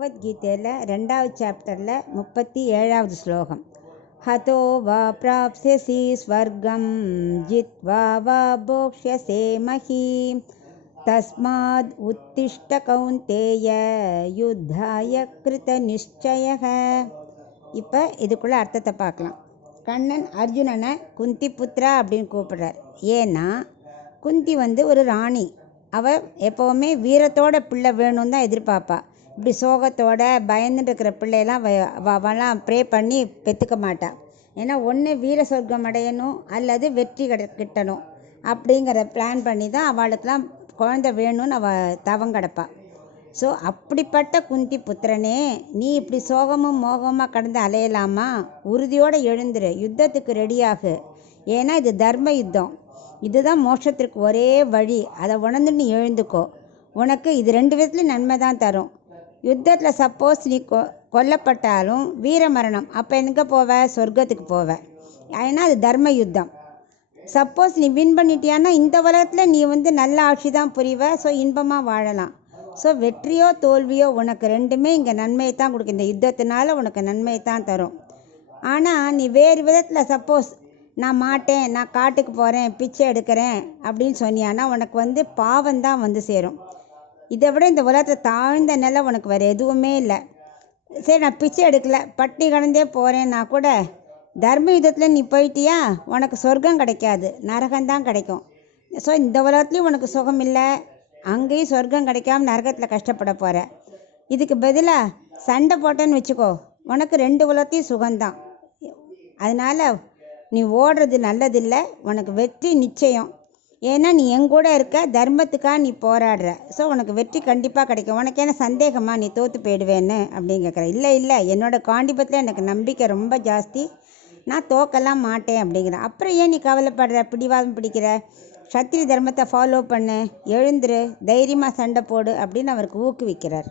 பகவத்கீதையில் 2வது சாப்டரில் 37வது ஸ்லோகம். ஹதோ வா பிராப்ஸ்யசி ஸ்வர்கம் ஜித்வா வா போக்ஷ்யசே மஹீம் தஸ்மாத் உத்திஷ்ட கௌந்தேய யுத்தாய கிருத நிச்சயக. இப்போ இதுக்குள்ள அர்த்தத்தை பார்க்கலாம். கண்ணன் அர்ஜுனனை குந்தி புத்ரா அப்படின்னு கூப்பிடுறார். ஏன்னா குந்தி ஒரு ராணி. அவள் எப்போவுமே வீரத்தோட பிள்ளை வேணும்னு தான் எதிர்பார்ப்பா. இப்படி சோகத்தோட பயந்துட்டு இருக்கிற பிள்ளையெல்லாம் அவெல்லாம் ப்ரே பண்ணி பெற்றுக்க மாட்டாள். ஏன்னா ஒன்று வீர சொர்க்கம் அடையணும் அல்லது வெற்றி கிட்டணும் அப்படிங்கிற பிளான் பண்ணி தான் அவளுக்கெல்லாம் குழந்தை வேணும்னு அவள் தவம் கிடப்பாள். ஸோ அப்படிப்பட்ட குந்தி புத்திரனே, நீ இப்படி சோகமும் மோகமாக கடந்து அலையலாமா? உறுதியோடு எழுந்துரு, யுத்தத்துக்கு ரெடியாகு. ஏன்னா இது தர்ம யுத்தம், இதுதான் மோட்சத்திற்கு ஒரே வழி. அதை உணர்ந்து நீ எழுந்துக்கோ. உனக்கு இது 2 விதத்துலையும் நன்மை தான் தரும். யுத்தத்தில் சப்போஸ் நீ கொல்லப்பட்டாலும் வீர மரணம், அப்போ எங்கே போவ? சொர்க்கத்துக்கு போவ. ஏன்னா அது தர்ம யுத்தம். சப்போஸ் நீ வின் பண்ணிட்டியான்னா இந்த உலகத்தில் நீ நல்ல ஆட்சி தான் புரிவ. ஸோ இன்பமாக வாழலாம். ஸோ வெற்றியோ தோல்வியோ உனக்கு 2மே இங்கே நன்மையை தான் கொடுக்கும். இந்த யுத்தத்தினால உனக்கு நன்மையை தான் தரும். ஆனால் நீ வேறு விதத்தில் சப்போஸ் நான் மாட்டேன், நான் காட்டுக்கு போகிறேன், பிச்சை எடுக்கிறேன் அப்படின்னு சொன்னியான்னா உனக்கு பாவம் தான் சேரும். இதை விட இந்த உலகத்தில் தாழ்ந்த நிலை உனக்கு வேறு எதுவுமே இல்லை. சரி, நான் பிச்சை எடுக்கலை, பட்டினி கடந்தே போகிறேன்னா கூட தர்ம யுத்தத்தில் நீ போயிட்டியா, உனக்கு சொர்க்கம் கிடைக்காது, நரகம்தான் கிடைக்கும். ஸோ இந்த உலகத்துலேயும் உனக்கு சுகம் இல்லை, அங்கேயும் சொர்க்கம் கிடைக்காம நரகத்தில் கஷ்டப்பட போகிற. இதுக்கு பதிலாக சண்டை போட்டேன்னு வச்சுக்கோ, உனக்கு 2 உலகத்தையும் சுகம்தான். அதனால் நீ ஓடுறது நல்லதில்லை, உனக்கு வெற்றி நிச்சயம். ஏன்னா நீ எங்கூட இருக்க, தர்மத்துக்காக நீ போராடுற. ஸோ உனக்கு வெற்றி கண்டிப்பாக கிடைக்கும். உனக்கு என்ன சந்தேகமா நீ தோற்று போயிடுவேன்னு அப்படின்னு கேட்குற. இல்லை, என்னோடய காண்டிபத்தில் எனக்கு நம்பிக்கை ரொம்ப ஜாஸ்தி, நான் தோக்கலாம் மாட்டேன் அப்படிங்கிறேன். அப்புறம் ஏன் நீ கவலைப்படுற, பிடிவாதம் பிடிக்கிற? சத்திரிய தர்மத்தை ஃபாலோ பண்ணு, எழுந்துரு, தைரியமாக சண்டை போடு அப்படின்னு அவருக்கு ஊக்குவிக்கிறார்.